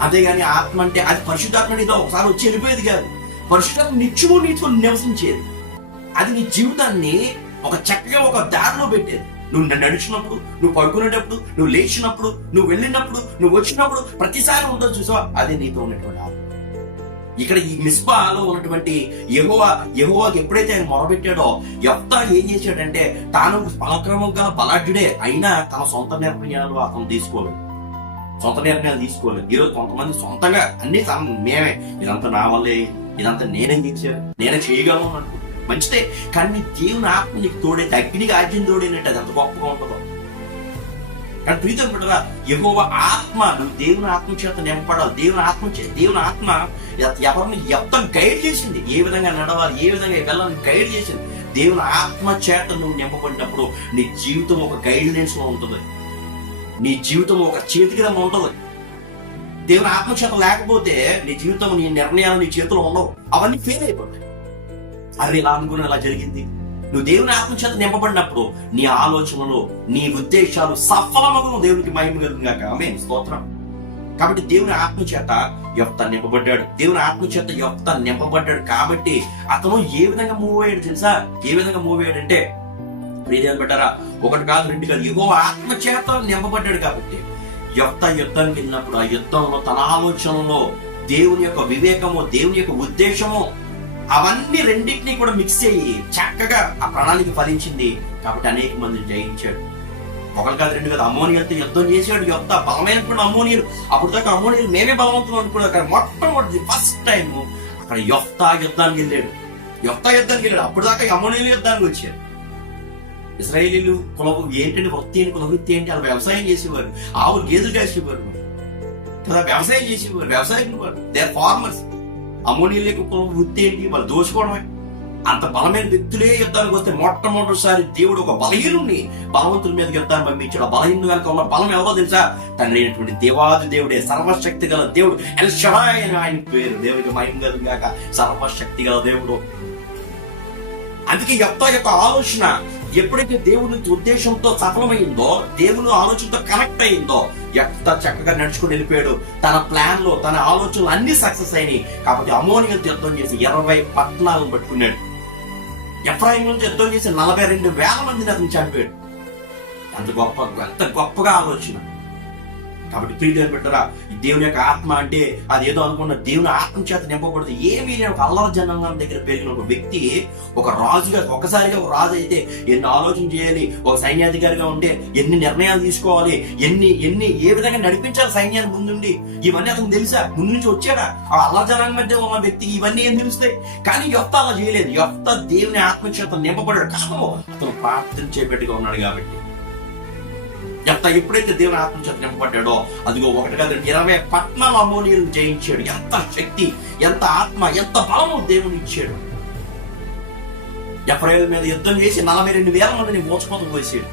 అంతేగాని ఆత్మ అంటే అది పరిశుద్ధాత్మ నీతో ఒకసారి వచ్చి వెళ్ళిపోయేది కాదు. పరిశుద్ధాత్మ నిత్యము నీతో నివసించేది. అది నీ జీవితాన్ని ఒక చక్కగా ఒక దారిలో పెట్టేది. నువ్వు నడిచినప్పుడు, నువ్వు పడుకునేటప్పుడు, నువ్వు లేచినప్పుడు, నువ్వు వెళ్ళినప్పుడు, నువ్వు వచ్చినప్పుడు ప్రతిసారి ఉంటుంది చూసావా, అది నీతో ఉన్నటువంటి ఆత్మ. ఇక్కడ ఈ మిస్పాలో ఉన్నటువంటి యెహోవాకి ఎప్పుడైతే ఆయన మొరబెట్టాడో యెఫ్తా ఏం చేశాడంటే తాను పరాక్రమంగా బలాఢ్యుడే అయినా తన సొంత నిర్ణయాలు అతను తీసుకోలేదు. ఈరోజు కొంతమంది సొంతంగా అన్ని మేమే, ఇదంతా నా వల్లే, ఇదంతా నేనేం చేశాను, నేనే చేయగలను అనుకో మంచిదే. కానీ దేవుని ఆత్మ నీకు తోడైతే అగ్నికి ఆజ్యం తోడైనట్టు అది అంత గొప్పగా ఉంటుందో. కానీ ప్రీతం బిడ్డరా, యెహోవా ఆత్మ, నువ్వు దేవుని ఆత్మ చేత నింపడాలి. దేవుని ఆత్మ ఎవరిని యెఫ్తా గైడ్ చేసింది, ఏ విధంగా నడవాలి, ఏ విధంగా వెళ్ళాలని గైడ్ చేసింది. దేవుని ఆత్మ చేత నువ్వు నింపబడినప్పుడు నీ జీవితం ఒక గైడెన్స్ లో ఉంటుంది. నీ జీవితం ఒక చేతికిదం ఉంటుంది. దేవుని ఆత్మ చేత లేకపోతే నీ జీవితం, నీ నిర్ణయాలు నీ చేతిలో ఉండవు. అవన్నీ ఫెయిల్ అయిపోతాయి. అరే ఇలా అనుకున్న ఇలా జరిగింది. నువ్వు దేవుని ఆత్మ చేత నింపబడినప్పుడు నీ ఆలోచనలు, నీ ఉద్దేశాలు సఫలమగును. దేవునికి మహిమ కలుగును గాక. ఆమేన్, స్తోత్రం. కాబట్టి దేవుని ఆత్మ చేత యెఫ్తా నింపబడ్డాడు. దేవుని ఆత్మ చేత యెఫ్తా నింపబడ్డాడు కాబట్టి అతను ఏ విధంగా మూవ్ అయ్యాడు తెలుసా? ఏ విధంగా మూవ్ అయ్యాడంటే ప్రియదేవుని బిడ్డలారా, ఒకటి కాదు రెండు కాదు, యెహోవా ఆత్మ చేత నింపబడ్డాడు కాబట్టి యెఫ్తా యుద్ధానికి వెళ్ళినప్పుడు ఆ యుద్ధంలో తన ఆలోచనలో దేవుని యొక్క వివేకము, దేవుని యొక్క ఉద్దేశము అవన్నీ రెండింటినీ కూడా మిక్స్ అయ్యి చక్కగా ఆ ప్రణాళిక ఫలించింది. కాబట్టి అనేక మందిని జయించాడు. ఒకరు కాదు రెండు కాదు, అమ్మోనియలతో యుద్ధం చేశాడు. యెఫ్తా బలమైనటువంటి అమ్మోనియలు, అప్పుడు దాకా అమ్మోనియలు మేమే బలవంతులు అనుకున్నాడు. కానీ మొట్టమొదటి ఫస్ట్ టైం అక్కడ యెఫ్తా యుద్ధానికి వెళ్ళాడు. అప్పుడు దాకా అమ్మోనియలు యుద్ధానికి వచ్చాడు. ఇశ్రాయేలీలు కులం ఏంటంటే వృత్తి ఏంటి, కులవృత్తి ఏంటి, వాళ్ళు వ్యవసాయం చేసేవారు. ఆవులు గేదెలు కాసేవారు కదా, వ్యవసాయం చేసేవారు, వ్యవసాయం దే ఆర్ ఫార్మర్స్. అమ్మోనియల కులం వృత్తి ఏంటి, వాళ్ళు దోచుకోవడమే. అంత బలమైన వ్యక్తులే యుద్ధానికి వస్తే మొట్టమొదటిసారి దేవుడు ఒక బలహీనుని బలవంతుల మీద యుద్ధాన్ని పంపించాడు. ఆ బలహీను వెనక ఉన్న బలం ఎవరో తెలుసా? తండ్రి అయినటువంటి దేవాది దేవుడే, సర్వశక్తి గల దేవుడు, ఎల్ షడాయ్ అని ఆయన పేరు. దేవుడికి మహిమ కలుగును గాక. సర్వశక్తి గల దేవుడు. అందుకే యెఫ్తా యొక్క ఆలోచన ఎప్పుడైతే దేవుని ఉద్దేశంతో సఫలమైందో, దేవుని ఆలోచనతో కనెక్ట్ అయిందో, యెఫ్తా చక్కగా నడుచుకుని వెళ్ళిపోయాడు. తన ప్లాన్ లో తన ఆలోచనలు అన్ని సక్సెస్ అయినాయి. కాబట్టి అమ్మోనియలతో యుద్ధం చేసి 20 పట్టణాలను పట్టుకున్నాడు. ఎఫ్రాయిం నుంచి యుద్ధం చేసి 42,000 మందిని అతను చంపాడు. ఎంత గొప్పగా ఆలోచన. కాబట్టి ప్రియదేవుని బిడ్డలారా, దేవుని యొక్క ఆత్మ అంటే అది ఏదో అనుకున్న దేవుని ఆత్మ చేత నింపబడదు. ఏమీ లేని ఒక అల్లరి జనాంగం దగ్గర పెరిగిన ఒక వ్యక్తి ఒక రాజుగా, ఒకసారిగా ఒక రాజు అయితే ఎన్ని ఆలోచన చేయాలి, ఒక సైన్యాధికారిగా ఉంటే ఎన్ని నిర్ణయాలు తీసుకోవాలి, ఏ విధంగా నడిపించాలి సైన్యాన్ని ముందుండి, ఇవన్నీ అతను తెలుసా? ముందు నుంచి వచ్చాడా? ఆ అల్లరి జనాంగం మధ్య ఉన్న వ్యక్తికి ఇవన్నీ ఏం తెలుస్తాయి? కానీ యెఫ్తా అలా చేయలేదు. యెఫ్తా దేవుని ఆత్మ చేత నింపబడ్డాడు. కారణం అతను ప్రార్థన చేపట్టుగా ఉన్నాడు కాబట్టి. యెఫ్తా ఎప్పుడైతే దేవుని ఆత్మ చేత నింపబడ్డాడో అదిగో ఒకటి కాదు 20 పట్టణాలు అమ్మోనియలను జయించాడు. ఎంత శక్తి, ఎంత ఆత్మ, ఎంత బలము దేవుని ఇచ్చాడు. ఎఫ్రాయిం మీద యుద్ధం చేసి 42,000 మందిని మోసపోతూ పోసాడు.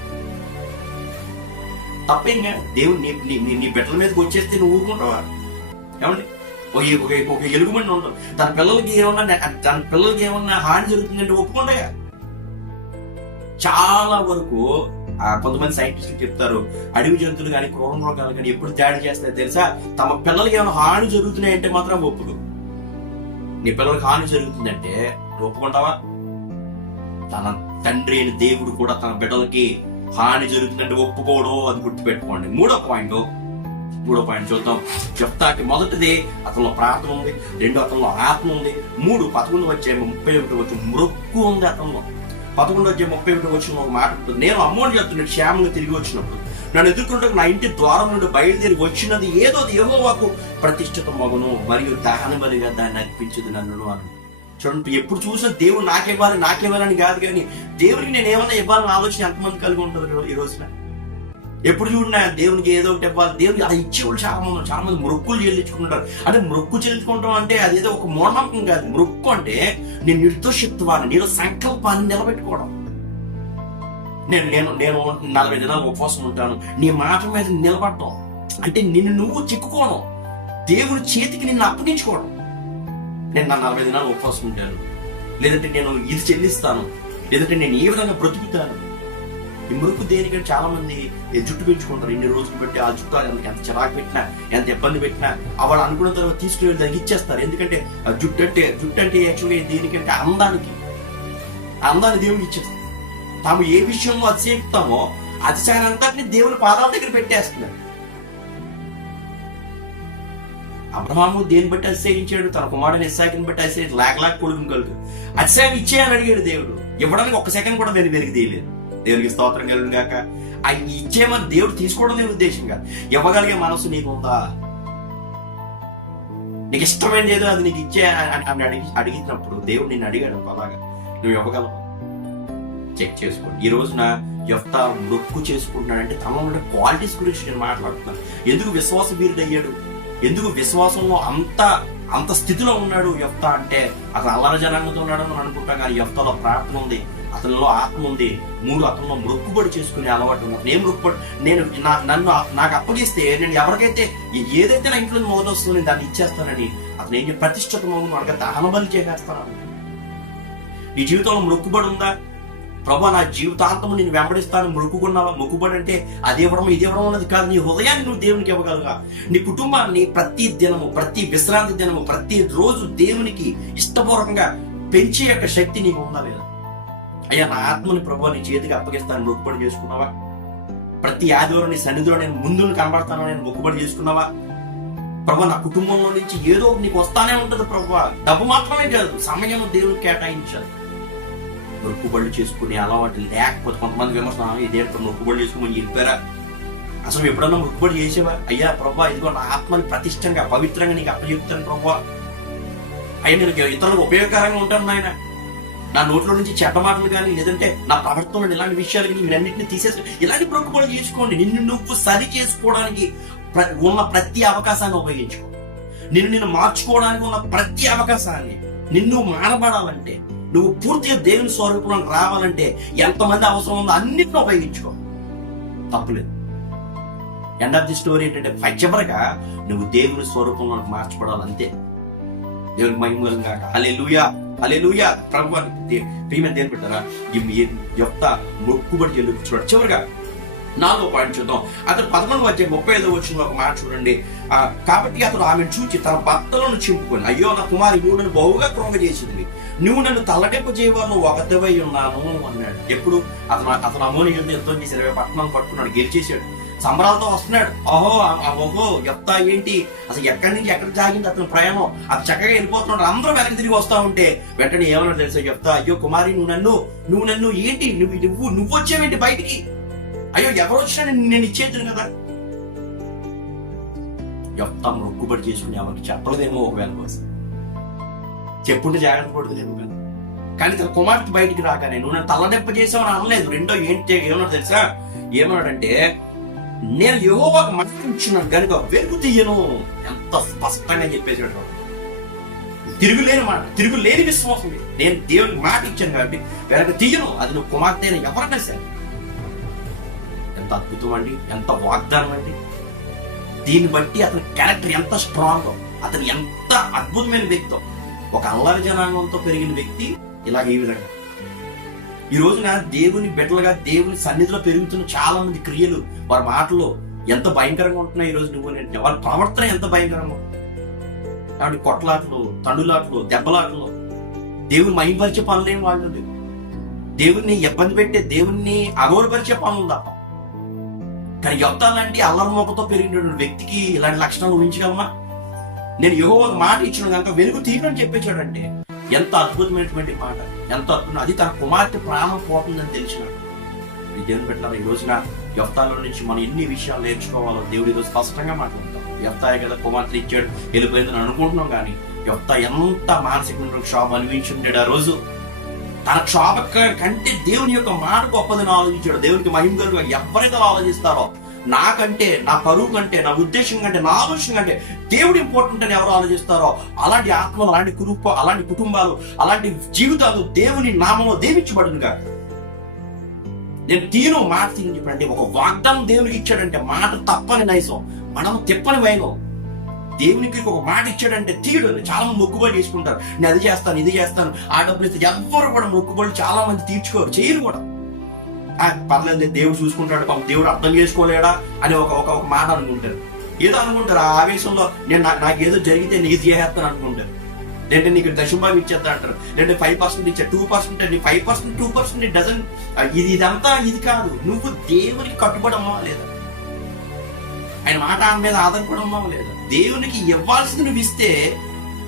తప్పేంగా దేవుడు నీ బిడ్డల మీదకి వచ్చేస్తే నువ్వు ఊరుకుంటావా? ఏమండి, ఒక ఎలుగుబండి ఉండవు, తన పిల్లలకి ఏమన్నా హాని జరుగుతుందంటే ఒప్పుకుంటాయా? చాలా వరకు కొంతమంది సైంటిస్టులు చెప్తారు, అడవి జంతువులు కానీ క్రూర మృగాలు కానీ ఎప్పుడు దాడి చేస్తాయో తెలుసా? తమ పిల్లలకి ఏమైనా హాని జరుగుతున్నాయంటే మాత్రం ఒప్పుడు. నీ పిల్లలకి హాని జరుగుతుందంటే ఒప్పుకుంటావా? తన తండ్రి అయిన దేవుడు కూడా తన బిడ్డలకి హాని జరుగుతుందంటే ఒప్పుకోవడం, అది గుర్తుపెట్టుకోండి. మూడో పాయింట్ చూద్దాం. యెఫ్తాకి మొదటిది అతనిలో ప్రార్థన ఉంది, రెండు అతనిలో ఆత్మ ఉంది, 11:31 మొక్కు ఉంది అతనిలో. 11:31 ఒక మాట ఉంటుంది, నేను అమ్మోని చెప్తున్నాడు క్షేమంగా తిరిగి వచ్చినప్పుడు నన్ను ఎదుర్కొంటే నా ఇంటి ద్వారం నుండి బయలుదేరి వచ్చినది ఏదో యెహోవాకు ప్రతిష్ఠిత మగును మరియు దహన బలిగా దాన్ని అర్పించదు నన్ను అని. చూడండి, ఎప్పుడు చూసినా దేవుడు నాకేవ్వాలని కాదు, కానీ దేవుడికి నేను ఏమన్నా ఇవ్వాలని ఆలోచన ఎంతమంది కలిగి ఉంటుంది ఈ రోజున? ఎప్పుడు చూడినా దేవునికి ఏదో ఒకటి ఇవ్వాలి, దేవుడికి అది ఇచ్చేవాళ్ళు చాలా మంది మొక్కులు చెల్లించుకుంటారు. అంటే మొక్కు చెల్లించుకుంటాం అంటే అదేదో ఒక మూఢనమ్మకం కాదు. మొక్కు అంటే నీ నిర్దోషిత్వాన్ని, నీలో సంకల్పాన్ని నిలబెట్టుకోవడం. నేను 40 దినాలు ఉపవాసం ఉంటాను, నీ మాట మీద నిలబడటం అంటే నిన్ను నువ్వు చిక్కుకోవడం, దేవుని చేతికి నిన్ను అప్పగించుకోవడం. నేను నా 40 దినాలు ఉపవాసం ఉంటాను, లేదంటే నేను ఇది చెల్లిస్తాను, లేదంటే నేను ఏ విధంగా బ్రతుకుతాను. ఈ మురుకు దేనికంటే చాలా మంది జుట్టు పెంచుకుంటారు. ఇన్ని రోజులు పెట్టి ఆ జుట్టు ఎంత చిరాకు పెట్టినా, ఎంత ఇబ్బంది పెట్టినా వాళ్ళు అనుకున్న తర్వాత తీసుకుని వెళ్ళి దానికి ఇచ్చేస్తారు. ఎందుకంటే ఆ జుట్టు అంటే యాక్చువల్గా దేనికంటే అందాన్ని దేవుడికి ఇచ్చేస్తారు. తాము ఏ విషయంలో అతిశయిస్తామో అతిశయాన్ని అంతటిని దేవుని పాదాల దగ్గర పెట్టేస్తున్నారు. అబ్రహాము దేని బట్టి అతిశయించాడు? తన కుమారుని ఇస్సాకుని బట్టి అతిశయించి లాక్ కొడుకుని కలుగు అతిశయాన్ని ఇచ్చేయని అడిగాడు దేవుడు. ఇవ్వడానికి 1 సెకండ్ కూడా దాన్ని వెలికి తీయలేదు. దేవునికి స్తోత్రం కలుగును గాక. ఆయన ఇచ్చేమని దేవుడు తీసుకోవడం నేను ఉద్దేశం కాదు. ఇవ్వగలిగే మనసు నీకు ఉందా? నీకు ఇష్టమైనది ఏదో అది నీకు ఇచ్చే అని అడిగినప్పుడు దేవుడు నిన్ను అడిగాడు, అలాగా నువ్వు ఇవ్వగలవు? చెక్ చేసుకోండి. ఈ రోజున యెఫ్తా మొక్కు చేసుకుంటున్నాడంటే తనలో ఉండే క్వాలిటీస్ గురించి నేను మాట్లాడుతున్నాను. ఎందుకు విశ్వాస వీరుడు అయ్యాడు? ఎందుకు విశ్వాసంలో అంత స్థితిలో ఉన్నాడు యెఫ్తా అంటే? అతను అల్లరి జనాంగంతో ఉన్నాడు అని అనుకుంటాం, కానీ యెఫ్తాలో ప్రార్థన ఉంది, అతనిలో ఆత్మ ఉంది, 3 అతనిలో మొక్కుబడి చేసుకునే అలవాటు ఉంది. నేను మొక్కుబడి, నాకు అప్పగిస్తే నేను ఎవరికైతే ఏదైతే నా ఇంట్లో మొదలొస్తుందో నేను దాన్ని ఇచ్చేస్తానని అతను ఏం ప్రతిష్ఠితమవును అనగా దహన బలి చేసేస్తాను. నీ జీవితంలో మొక్కుబడి ఉందా? ప్రభా నా జీవితాంతము నేను వెంబడిస్తాను మొక్కుకున్నావా? మొక్కుబడి అంటే అది ఇవ్వడం ఇది ఇవ్వడం అన్నది కాదు. నీ హృదయాన్ని నువ్వు దేవునికి ఇవ్వగలగా, నీ కుటుంబాన్ని ప్రతి దినము, ప్రతి విశ్రాంతి దినము, ప్రతి రోజు దేవునికి ఇష్టపూర్వకంగా పెంచే యొక్క శక్తి నీకు ఉందా లేదా? అయ్యా నా ఆత్మని ప్రభు నీ చేతికి అప్పగిస్తాను మొక్కుబడి చేసుకున్నావా? ప్రతి ఆదివారం నీ సన్నిధిలో నేను ముందు కనబడతాను నేను మొక్కుబడి చేసుకున్నావా? ప్రభు నా కుటుంబంలో నుంచి ఏదో నీకు వస్తానే ఉంటది ప్రభు. డబ్బు మాత్రమే కాదు, సమయం దేవునికి కేటాయించాలి. మొక్కుబడులు చేసుకునే అలవాటు లేకపోతే కొంతమంది విమర్శనం, ఇదే మొక్కుబడి చేసుకుని చెప్పారా? అసలు ఎప్పుడన్నా మొక్కుబడి చేసేవా? అయ్యా ప్రభా ఇదిగో నా ఆత్మని ప్రతిష్టంగా పవిత్రంగా నీకు అప్పచెప్తాను ప్రభా. అయ్యా నేను ఇతరులకు ఉపయోగకరంగా ఉంటాను నాయన. నా నోట్లో నుంచి చెడ్డ మాటలు కానీ, లేదంటే నా ప్రవర్తనలో ఇలాంటి విషయాలు కానీ మీరన్నింటినీ తీసేసి ఇలాంటి మొక్కుబడి చేసుకోండి. నిన్ను నువ్వు సరి చేసుకోవడానికి ఉన్న ప్రతి అవకాశాన్ని ఉపయోగించుకో. నిన్ను మార్చుకోవడానికి ఉన్న ప్రతి అవకాశాన్ని, నిన్ను మానబడాలంటే, నువ్వు పూర్తిగా దేవుని స్వరూపంలో రావాలంటే ఎంతమంది అవసరం ఉందో అన్నింటినీ ఉపయోగించుకో, తప్పులేదు. ఎండ్ ఆఫ్ ది స్టోరీ ఏంటంటే చివరగా నువ్వు దేవుని స్వరూపంలో మార్చబడాలంతే. దేవునికి మహిమగా హల్లెలూయా హల్లెలూయా. ప్రభు ప్రియమైన దేవుని పెట్టారా యెఫ్తా మొక్కుబడి చెల్లించుకోవడం. చివరిగా 4వ పాయింట్ చూద్దాం. అతను 11:35 ఒక మాట చూడండి. కాబట్టి అతడు ఆమెను చూచి తన భర్తలను చింపుకొని, అయ్యో నా కుమారి నువ్వు నన్ను బహుగా కృంగ చేసింది, నువ్వు నన్ను తల్లటెంప చేయవారు ఒకటివై ఉన్నాను అన్నాడు. ఎప్పుడు అతను అమ్మోని యుద్ధం చేసి 20 పట్టణాలు పట్టుకున్నాడు, గెలిచేసాడు, సంబరాలతో వస్తున్నాడు. ఓహో యెఫ్తా ఏంటి అసలు ఎక్కడి నుంచి ఎక్కడ జాగింది అతను ప్రయాణం, అది చక్కగా వెళ్ళిపోతున్నాడు. అందరూ వెనక్కి తిరిగి వస్తా ఉంటే వెంటనే ఏమన్నాడు తెలుసా యెఫ్తా? అయ్యో కుమారి నువ్వు నన్ను ఏంటి నువ్వు వచ్చావేంటి బయటికి? అయ్యో ఎవరు వచ్చినా నేను ఇచ్చేద్దును కదా. యెఫ్తా మొక్కుబడి చేసుకుని ఎవరికి చెప్పలేదేమో ఒకవేళ కోసం, చెప్పుంటే జాగ్రత్త పడుతుందేమో కదా. కానీ తన కుమార్తె బయటికి రాగానే నువ్వు నన్ను తల్లదెప్ప చేసావని అనలేదు. రెండో ఏంటి ఏమన్నాడు తెలుసా? ఏమన్నాడంటే నేను యెహోవాకు మాట ఇచ్చినాను కనుక వెలుగు తీయను. ఎంత స్పష్టంగా చెప్పేసాడు. తిరుగులేని విశ్వాసం. నేను దేవునికి మాట ఇచ్చాను కాబట్టి వెనక తీయను. అది నువ్వు కుమార్తె అయినా ఎవరైనా సరే. ఎంత అద్భుతం అండి, ఎంత వాగ్దానం అండి. దీన్ని బట్టి అతని క్యారెక్టర్ ఎంత స్ట్రాంగ్, అతను ఎంత అద్భుతమైన వ్యక్తి. ఒక అల్లరి జనాంగంతో పెరిగిన వ్యక్తి ఇలా ఈ విధంగా. ఈ రోజున దేవుని బిడ్డలుగా దేవుని సన్నిధిలో పెరుగుతున్న చాలా మంది క్రియలు, వారి మాటలు ఎంత భయంకరంగా ఉంటున్నాయి. ఈ రోజు నువ్వు వారి ప్రవర్తన ఎంత భయంకరంగా ఉంటుంది. కాబట్టి కొట్లాటలు, తండులాటలు, దెబ్బలాటలు, దేవుని మహిమపరిచే పనులేం వాళ్ళు. దేవుణ్ణి ఇబ్బంది పెట్టే, దేవుణ్ణి అగౌరవపరిచే పనులు తప్ప. కానీ యొప్తా లాంటి అల్లరి మోకతో పెరిగిన వ్యక్తికి ఇలాంటి లక్షణాలు ఊహించగలమా? నేను యెహోవాకు మాట ఇచ్చిన కనుక వెలుగు తీయని చెప్పేశాడంటే ఎంత అద్భుతమైనటువంటి మాట, ఎంత అద్భుతం. అది తన కుమార్తె ప్రాణం పోతుందని తెలిసినాడు. దేవుని పెట్టారు. ఈ రోజున యొప్తాలో నుంచి మనం ఎన్ని విషయాలు నేర్చుకోవాలో దేవుడు ఈరోజు స్పష్టంగా మాట్లాడతాం. యొప్తాయే కదా కుమార్తె ఇచ్చాడు, వెళ్ళిపోయిందని అనుకుంటున్నాం. కానీ యొప్తా ఎంత మానసిక క్షోభ అనుభవించుంటాడు ఆ రోజు. తన క్షోభ కంటే దేవుని యొక్క మాట గొప్పదని ఆలోచించాడు. దేవునికి మహిమ కలుగు. ఎవరైతే ఆలోచిస్తారో నాకంటే, నా పరువు కంటే, నా ఉద్దేశం కంటే, నా ఆలోచన కంటే దేవుడు ఇంపార్టెంట్ అని ఎవరు ఆలోచిస్తారో అలాంటి ఆత్మలు, అలాంటి కుటుంబాలు, అలాంటి జీవితాలు దేవుని నామంలో దీవించబడును కాక. నేను తీను మాట తిని చెప్పండి. ఒక వాగ్దానం దేవునికి ఇచ్చాడంటే మాట తప్పని నైసం, మనం తిప్పని వైనం. దేవునికి ఒక మాట ఇచ్చాడంటే తీయడు. చాలా మంది మొక్కుబడి చేసుకుంటారు. నేను అది చేస్తాను, ఇది చేస్తాను, ఆ డబ్బులు ఇస్తే. ఎవ్వరు కూడా మొక్కుబడి చాలా మంది తీర్చుకోరు, చేయరు కూడా. పర్లేదు దేవుడు చూసుకుంటాడు, పాపం దేవుడు అర్థం చేసుకోలేడా అని ఒక మాట అనుకుంటారు. ఏదో అనుకుంటారు ఆ ఆవేశంలో. నాకేదో జరిగితే నేను ఇది చేస్తాను అనుకుంటారు. లేదంటే నీకు దశంభాగం ఇచ్చేస్తా అంటారు. లేదంటే 5% ఇచ్చా, 2% నీ 5%, 2% డజన్. ఇదంతా ఇది కాదు. నువ్వు దేవునికి కట్టుబడమా లేదా? ఆయన మాట మీద ఆధారపడమా లేదా? దేవునికి ఇవ్వాల్సింది నువ్వు ఇస్తే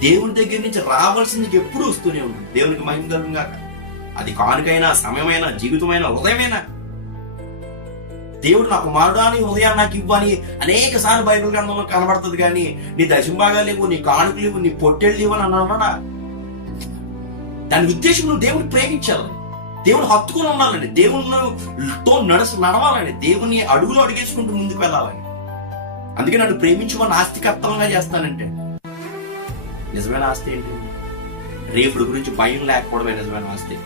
దేవుని దగ్గర నుంచి రావాల్సింది ఎప్పుడు వస్తూనే ఉంటుంది. దేవునికి మహిమ కలుగును గాక. అది కానుకైనా, సమయమైనా, జీవితమైనా, హృదయమైనా. దేవుడు నా కుమారుడాని హృదయాన్ని నాకు ఇవ్వని అనేక సార్లు బైబిల్ గ్రంథంలో కనబడుతుంది. కానీ నీ దశంభాగాలు లేవు, నీ కానుకలు లేవు, నీ పొట్టేళ్ళు లేవు అని అన్నాడా? దాని ఉద్దేశం నువ్వు దేవుని ప్రేమించాలని, దేవుని హత్తుకుని ఉండాలని, దేవునితో నడవాలని, దేవుని అడుగులో అడిగేసుకుంటూ ముందుకు వెళ్ళాలని. అందుకే నన్ను ప్రేమించమని ఆస్తికర్తలంగా చేస్తానంటే నిజమైన ఆస్తి ఏంటి? రేపుడు గురించి భయం లేకపోవడమే నిజమైన ఆస్తి.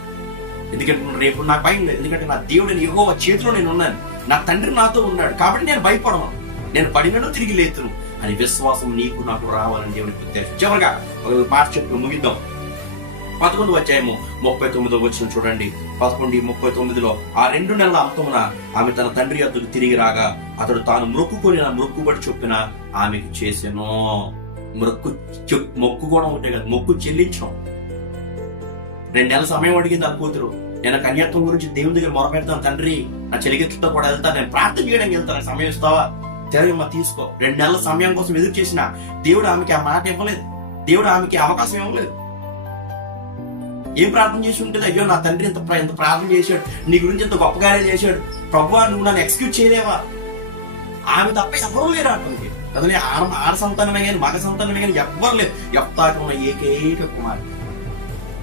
ఎందుకంటే రేపు నాకు భయం లేదు. ఎందుకంటే నా దేవుడిని యెహోవా చేతిలో నేను ఉన్నాను, నా తండ్రి నాతో ఉన్నాడు. కాబట్టి నేను భయపడను, నేను పడినను తిరిగి లేతును అని విశ్వాసం నీకు నాకు రావాలని దేవునికి ఉద్దేశం. చివరిగా ఒక మాట చెప్పి ముగిద్దాం. 11వ అధ్యాయము 39వ వచనం చూడండి. 11:39 ఆ 2 నెలల అంతమున ఆమె తన తండ్రి వద్దకు తిరిగి రాగా అతడు తాను మొక్కుకొని మొక్కుబడి చొప్పున ఆమెకు చేసెను. మొక్కు కూడా ఉంటే కదా, మొక్కు చెల్లించడం. 2 నెలల సమయం అడిగింది ఆ కూతురు. నేను కన్యాత్వం గురించి దేవుని దగ్గర మొరపెడతాను, తండ్రి నా చెలిగెత్తుతో కూడా వెళ్తాను, నేను ప్రార్థన చేయడానికి వెళ్తాను, సమయం ఇస్తావా? తిరగమ్మా తీసుకో. 2 నెలల సమయం కోసం ఎదురు చేసిన దేవుడు ఆమెకి ఆ మాట ఇవ్వలేదు. దేవుడు ఆమెకి అవకాశం ఇవ్వలేదు. ఏం ప్రార్థన చేసి ఉంటుంది? అయ్యో నా తండ్రి ఎంత ప్రార్థన చేశాడు, నీ గురించి ఎంత గొప్పగానే చేశాడు, ప్రభువా నువ్వు నన్ను ఎక్స్క్యూట్ చేయలేవా? ఆమె తప్ప ఎవరూ లేరు అతనికి. అతని ఆడ సంతానమే కానీ, మగ సంతానమే కానీ ఎవ్వరు లేరు. యెఫ్తాకు ఉన్న ఏకైక కుమారుడు.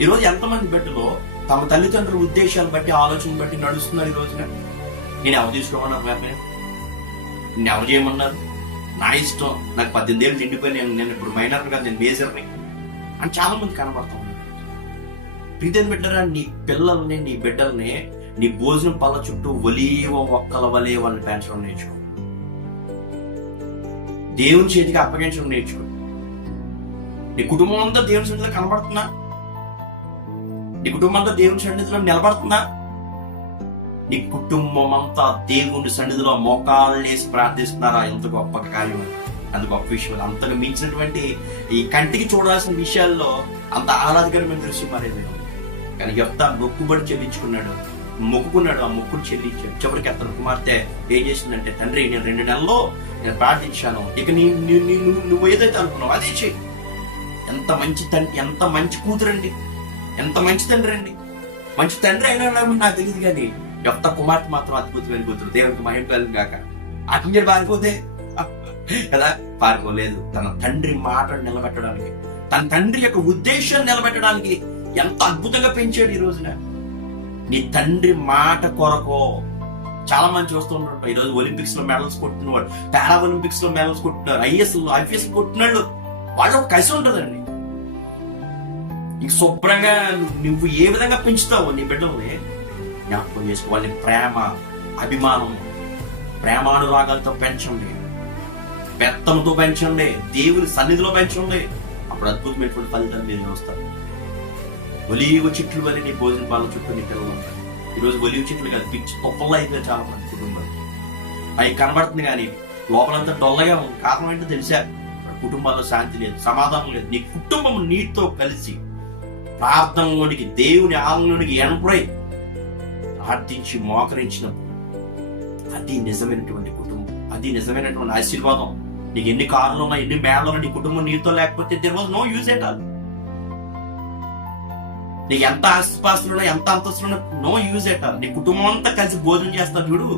ఈరోజు ఎంతమంది బిడ్డలో తమ తల్లిదండ్రుల ఉద్దేశాలు బట్టి, ఆలోచన బట్టి నడుస్తున్నారు. ఈ రోజున నేను ఎవరు తీసుకోమన్నారు? నేను ఎవరు చేయమన్నారు? నా ఇష్టం, నాకు 18 ఏళ్ళు నిండిపోయి నేను ఇప్పుడు మైనర్ కాదు, నేను మేజర్ని అని చాలా మంది కనబడతాం. ప్రీతిని బిడ్డరా, నీ పిల్లల్ని, నీ బిడ్డల్ని నీ భోజనం పళ్ళ చుట్టూ ఒలీవ ఒక్కల వలే వాళ్ళని పెంచడం నేర్చుకో. దేవుని చేతికి అప్పగించడం నేర్చుకో. నీ కుటుంబం అంతా దేవుని సన్నిధిలో కనబడుతున్నా? నీ కుటుంబం అంతా దేవుని సన్నిధిలో నిలబడుతుందా? నీ కుటుంబం అంతా దేవుని సన్నిధిలో మోకాళ్ళేసి ప్రార్థిస్తున్నారా? ఎంత గొప్ప కార్యం, అంత గొప్ప విషయం. అంతకు మించినటువంటి ఈ కంటికి చూడాల్సిన విషయాల్లో అంత ఆహ్లాదకరమైన దృశ్యం మరేది. కానీ యెఫ్తా మొక్కుబడి చెల్లించుకున్నాడు, మొక్కుకున్నాడు, ఆ మొక్కుడు చెల్లించాడు. చివరికి అతని కుమార్తె ఏం చేసిందంటే, తండ్రి నేను 2 నెలల్లో నేను ప్రార్థించాను, ఇక నువ్వు ఏదైతే అనుకున్నావు అదే చెయ్యి. ఎంత మంచి తండ్రి, ఎంత మంచి కూతురండి, ఎంత మంచి తండ్రి అండి. మంచి తండ్రి అయినా నాకు తెలియదు, కానీ యెఫ్తా కుమార్తె మాత్రం అద్భుతమైన కూతురు. దేవునికి మహిమ కలుగును గాక. అట్లా పారిపోతే కదా, పారిపోలేదు. తన తండ్రి మాటను నిలబెట్టడానికి, తన తండ్రి యొక్క ఉద్దేశాన్ని నిలబెట్టడానికి ఎంత అద్భుతంగా పెంచాడు. ఈ రోజున నీ తండ్రి మాట కొరకు చాలా మంది చూస్తుంటారు. ఈరోజు ఒలింపిక్స్ లో మెడల్స్ కొట్టినవాడు, పారా ఒలింపిక్స్ లో మెడల్స్ కొట్టినారు, ఐపీఎస్ కొట్టినాడు, వాళ్ళు కలిసి ఉంటుందండి. ఇంక శుభ్రంగా నువ్వు ఏ విధంగా పెంచుతావు నీ బిడ్డల్ని జ్ఞాపకం చేసుకో. వాళ్ళని ప్రేమ, అభిమానం, ప్రేమానురాగాలతో పెంచండి, పెత్తనతో పెంచండి, దేవుని సన్నిధిలో పెంచండి. అప్పుడు అద్భుతమైనటువంటి ఫలితాలు మీరు చూస్తారు. ఒలీవ చెట్లు వల్ల నీ భోజన పాల చుట్టూ నీ పిల్లలు ఉంటారు. ఈరోజు ఒలీవ చెట్లు కాదు, పిచ్చి తొప్పల్లో అయితే చాలా మంది కుటుంబాలు అవి కనబడుతుంది, కానీ లోపలంతా డొల్లగా ఉంది. కారణం ఏంటో తెలిసా? కుటుంబాల్లో శాంతి లేదు, సమాధానం లేదు. నీ కుటుంబం నీతో కలిసి ప్రార్థనలోనికి, దేవుని ఆలయంలోనికి ఎంట్రై ప్రార్థించి మోకరించినప్పుడు అది నిజమైనటువంటి కుటుంబం, అది నిజమైనటువంటి ఆశీర్వాదం. నీకు ఎన్ని కార్లు ఉన్నా, ఎన్ని మేళలు ఉన్నా, నీ కుటుంబం నీతో లేకపోతే there was no use at all. నీకు ఎంత ఆస్తిపాస్తులున్నా, ఎంత అంతస్తులున్నా, నో యూజ్ ఎట్ ఆల్. నీ కుటుంబం అంతా కలిసి భోజనం చేస్తాను చూడు,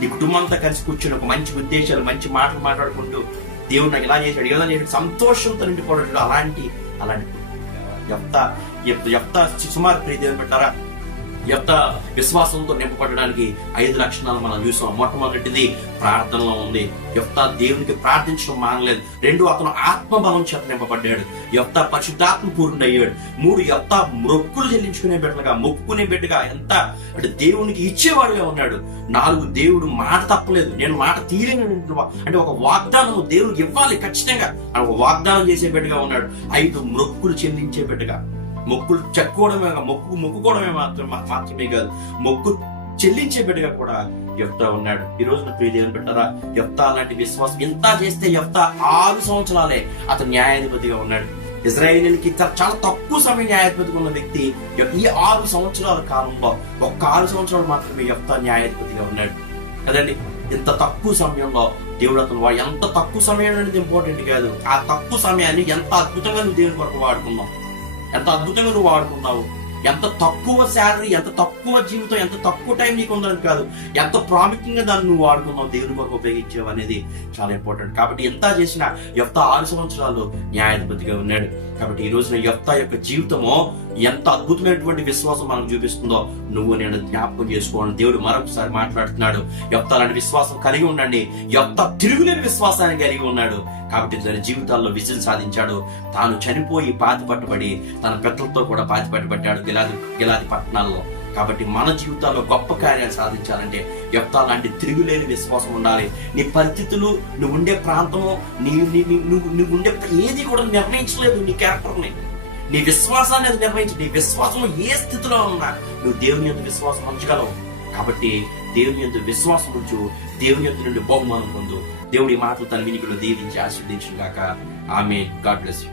నీ కుటుంబం అంతా కలిసి కూర్చొని ఒక మంచి ఉద్దేశాలు, మంచి మాటలు మాట్లాడుకుంటూ దేవుడు నాకు ఇలా చేశాడు, ఇలా చేశాడు, సంతోషంతో నిండిపోవడం. అలాంటి యెఫ్తా సుమారు ప్రియ దేవుని పెట్టారా, యెఫ్తా విశ్వాసంతో నింపబడడానికి 5 లక్షణాలు మనం చూసాం. మొట్టమొదటిది ప్రార్థనలో ఉంది. యెఫ్తా దేవునికి ప్రార్థించడం మానలేదు. 2, అతను ఆత్మబలం చేత నింపబడ్డాడు. యెఫ్తా పరిశుద్ధాత్మ పూర్ణుడు అయ్యాడు. 3, యెఫ్తా మొక్కులు చెల్లించుకునే బిడ్డగా, మొక్కుకునే బిడ్డగా, ఎంత అంటే దేవునికి ఇచ్చేవాడుగా ఉన్నాడు. 4, దేవుడు మాట తప్పలేదు. నేను మాట తీయలేను అంటే ఒక వాగ్దానం దేవుడికి ఇవ్వాలి ఖచ్చితంగా, ఒక వాగ్దానం చేసే బిడ్డగా ఉన్నాడు. 5, మొక్కులు చెల్లించే బిడ్డగా, మొక్కులు చెక్కుకోవడమే, మొక్కుకోవడమే మాత్రమే కాదు, మొక్కు చెల్లించే బిడ్డగా కూడా యెఫ్తా ఉన్నాడు. ఈ రోజున ప్రియ దేవుని బిడ్డలారా, యెఫ్తా లాంటి విశ్వాసం ఎంత చేస్తే యెఫ్తా 6 సంవత్సరాలే అతను న్యాయాధిపతిగా ఉన్నాడు. ఇజ్రాయేలీలకి చాలా తక్కువ సమయం న్యాయాధిపతిగా ఉన్న వ్యక్తి ఈ 6 సంవత్సరాల కాలంలో ఒక్క 6 సంవత్సరాలు మాత్రమే యెఫ్తా న్యాయాధిపతిగా ఉన్నాడు కదండి. ఇంత తక్కువ సమయంలో దేవుడు అతను ఎంత తక్కువ సమయం అనేది ఇంపార్టెంట్ కాదు, ఆ తక్కువ సమయాన్ని ఎంత అద్భుతంగా నువ్వు దేవుని కొరకు వాడుకున్నావు, ఎంత అద్భుతంగా నువ్వు వాడుకున్నావు. ఎంత తక్కువ శాలరీ, ఎంత తక్కువ జీవితం, ఎంత తక్కువ టైం నీకు ఉందని కాదు, ఎంత ప్రాముఖ్యంగా దాన్ని నువ్వు వాడుకున్నావు, దేవుని కొరకు ఉపయోగించావు అనేది చాలా ఇంపార్టెంట్. కాబట్టి ఎంత చేసినా యెఫ్తా 6 సంవత్సరాలు న్యాయాధిపతిగా ఉన్నాడు. కాబట్టి ఈ రోజున యెఫ్తా యొక్క జీవితము ఎంత అద్భుతమైనటువంటి విశ్వాసం మనకు చూపిస్తుందో నువ్వు నేను జ్ఞాపకం చేసుకోవాలి. దేవుడు మరొకసారి మాట్లాడుతున్నాడు, యెఫ్తా లాంటి విశ్వాసం కలిగి ఉండండి. యెఫ్తా తిరుగులేని విశ్వాసాన్ని కలిగి ఉన్నాడు. కాబట్టి తన జీవితాల్లో విజయం సాధించాడు. తాను చనిపోయి పాతిపట్టబడి తన పెద్దలతో కూడా పాతిపట్టబడ్డాడు గిలాది పట్టణాల్లో. కాబట్టి మన జీవితాల్లో గొప్ప కార్యాలు సాధించాలంటే యెఫ్తా లాంటి తిరుగులేని విశ్వాసం ఉండాలి. నీ పరిస్థితులు, నువ్వు ఉండే ప్రాంతము, నువ్వు ఉండే ఏది కూడా నిర్ణయించలేదు నీ క్యారెక్టర్ని. నీ విశ్వాసాన్ని అది నిర్ణయించు. నీ విశ్వాసం ఏ స్థితిలో ఉన్నా నువ్వు దేవుని యందు విశ్వాసం ఉంచగలవు. కాబట్టి దేవుని యందు విశ్వాసం ఉంచు, దేవుని యందు నుండి బహుమానం పొందు. దేవుడి మాటలు తన వినికిలో దీవించి ఆశీర్వదించుగాక. ఆమేన్. God bless you.